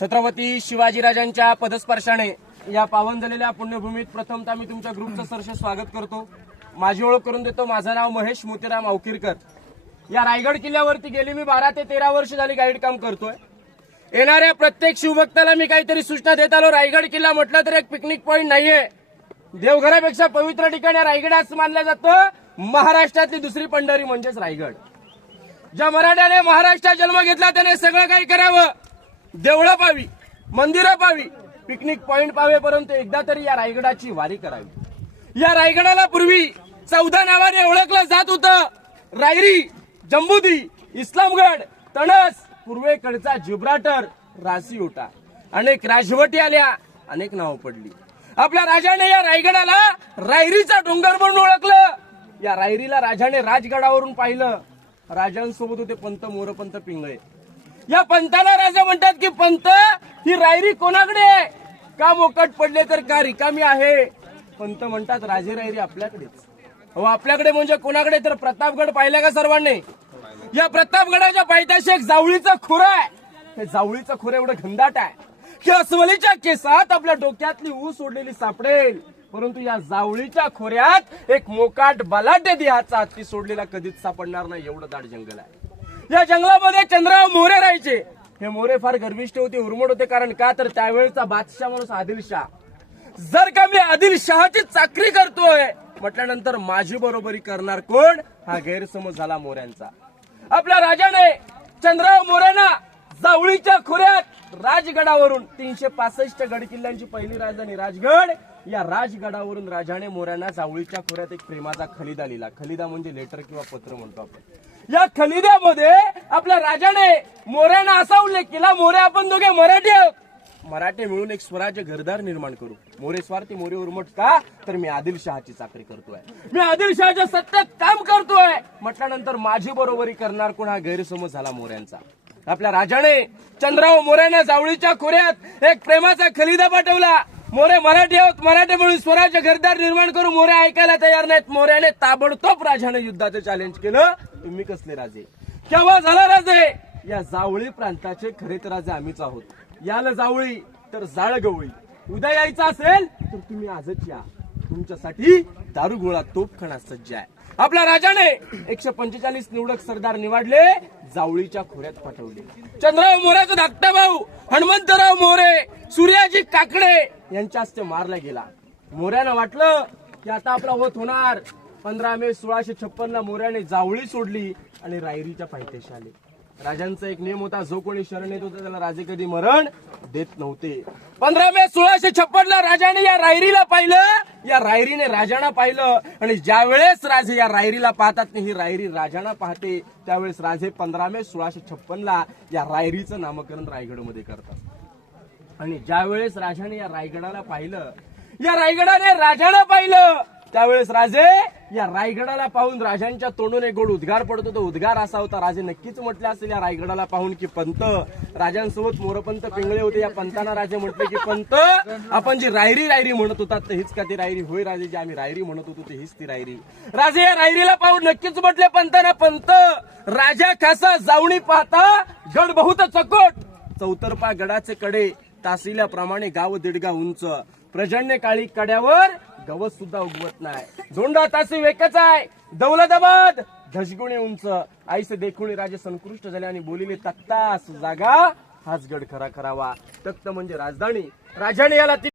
छत्रपती शिवाजीराजांच्या पदस्पर्शाने या पावन झालेल्या पुण्यभूमीत प्रथमतः मी तुमच्या ग्रुपचं सर्श स्वागत करतो. माझी ओळख करून देतो. माझं नाव महेश मोतीराम अवकिरकर या रायगड किल्ल्यावरती गेली मी बारा ते तेरा वर्ष झाली गाईड काम करतोय. येणाऱ्या प्रत्येक शिवभक्ताला मी काहीतरी सूचना देत आलो. रायगड किल्ला म्हटलं तर एक पिकनिक पॉईंट नाहीये. देवघरापेक्षा पवित्र ठिकाण या रायगड मानलं जातं. महाराष्ट्रातली दुसरी पंढरी म्हणजेच रायगड. ज्या मराठ्याने महाराष्ट्रात जन्म घेतला त्याने सगळं काही करावं. देवळं पावी मंदिरं पावी. पिकनिक पॉइंट पावे परंतु एकदा तरी या रायगडाची वारी करावी. या रायगडाला पूर्वी चौदा नावाने ओळखलं जात होतं. रायरी जम्बुदी इस्लामगड तणस पूर्वेकडचा जिब्राटर होता अनेक राजवटी आल्या अनेक नावं पडली. आपल्या राजाने या रायगडाला रायरीचा डोंगर म्हणून ओळखलं. या रायरीला राजाने राजगडावरून पाहिलं. राजांसोबत होते पंत मोरपंत पिंगळे. या पंताला राजा म्हणतात की पंत ही रायरी कोणाकडे आहे? का मोकट पडले तर का रिकामी आहे? पंत म्हणतात राजे रायरी आपल्याकडेच. हो आपल्याकडे म्हणजे कोणाकडे? तर प्रतापगड पाहिला का सर्वांनी? या प्रतापगडाच्या पायथ्याशी एक जावळीचं खोरं आहे. हे जावळीचं खोरं एवढं घंदाट आहे. की अस्वलीच्या केसात आपल्या डोक्यातली ऊस सोडलेली सापडेल. परंतु या जावळीच्या खोऱ्यात एक मोकाट बलाढ्य देहाचा हत्ती सोडलेला कधीच सापडणार नाही एवढं दाट जंगल आहे. या जंगलामध्ये चंद्रराव मोरे राहायचे. हे मोरे फार गर्विष्ठ होते उर्मट होते कारण का तर त्यावेळेचा बादशाह माणूस आदिलशाह. जर का मी आदिलशहाची चाकरी करतोय म्हटल्यानंतर माझी बरोबरी करणार कोण? हा गैरसमज झाला मोऱ्यांचा. आपल्या राजाने चंद्रराव मोरेना जावळीच्या खोऱ्यात राजगडावरून तीनशे पासष्ट गड किल्ल्यांची पहिली राजधानी राजगड. या राजगडावरून राजाने मोऱ्यांना जावळीच्या खोऱ्यात एक प्रेमाचा खलिदा लिहिला. खलिदा म्हणजे लेटर किंवा पत्र म्हणतो आपण. या खलिद्यामध्ये आपल्या राजाने मोऱ्यांना असा उल्लेख केला मोरे आपण दोघे मराठी आहोत. मराठे मिळून एक स्वराज्य घरदार निर्माण करू. मोरे स्वार्थी मोरे उर्मट का? तर मी आदिलशहाची चाकरी करतोय. मी आदिलशहाच्या सत्तेत काम करतोय. म्हटल्यानंतर माझी बरोबरी करणार कोण? हा गैरसमज झाला मोऱ्यांचा. आपल्या राजाने चंद्राव मोऱ्याने जावळीच्या खोऱ्यात एक प्रेमाचा खलिदा पाठवला. मोरे मराठी आहोत. मराठी म्हणून स्वराज्य घरदार निर्माण करू मोरे ऐकायला तयार नाहीत. मोऱ्याने ताबडतोब राजाने युद्धाचं चॅलेंज केलं. तुम्ही कसले राजे? केव्हा झाला राजे? या जावळी प्रांताचे खरे तर राजे आम्हीच आहोत. याल जावळी तर जाळ गवळी उद्या यायचं असेल तर तुम्ही आजच या. तुमच्यासाठी दारुगोळा तोपखाना सज्ज आहे आपल्या राजाने एकशे पंचेचाळीस निवडक सरदार निवडले जावळीच्या खोऱ्यात पाठवले. चंद्रराव मोऱ्याचा धाकटा भाऊ हनुमंतराव मोरे सूर्याजी काकडे यांच्या हस्ते मारला गेला. मोऱ्यानं वाटलं की आता आपला होत होणार. पंधरा मे सोळाशे छप्पन ला मोऱ्याने जावळी सोडली आणि रायरीच्या पायथ्याशी आले. राजांचा एक नियम होता जो कोणी शरण येत होता त्याला राजे कधी मरण देत नव्हते. पंधरा मे सोळाशे छप्पन ला राजाने या रायरीला पाहिलं या रायरीने राजाना पाहिलं आणि ज्या वेळेस राजे या रायरीला पाहतात ही रायरी राजाना पाहते त्यावेळेस राजे पंधरा मे सोळाशे छप्पनला या रायरीचं नामकरण रायगडमध्ये करतात. आणि ज्या वेळेस राजाने या रायगडाला पाहिलं या रायगडाने राजाला पाहिलं त्यावेळेस राजे या रायगडाला पाहून राजांच्या तोंडून एक गोड उद्गार पडतो तो उद्गार असा होता राजे नक्कीच म्हटले असेल या रायगडाला पाहून की पंत. राजांसोबत मोरपंत पिंगळे होते. या पंतांना राजे म्हटले की पंत आपण जी रायरी रायरी म्हणत होता तर हीच का ती रायरी? होय राजे जी आम्ही रायरी म्हणत होतो ती हीच ती रायरी. राजे या रायरीला पाहून नक्कीच म्हटले पंताना पंत राजा खासा जावणी पाहता गड बहुत चकोट. चौतरपा गडाचे कडे तासिल्याप्रमाणे गाव दीडगाव उंच. प्रजन्य काळी कड्यावर गवत सुद्धा उगवत नाही. झोंडा तासी वेकच आहे. दौलताबाद. धसगुणी उंच. आईसे देखुणे राजे संकृष्ट झाले आणि बोलिले तक्तास जागा हाच गड खरा करावा. तक्त म्हणजे राजधानी. राजाने याला ती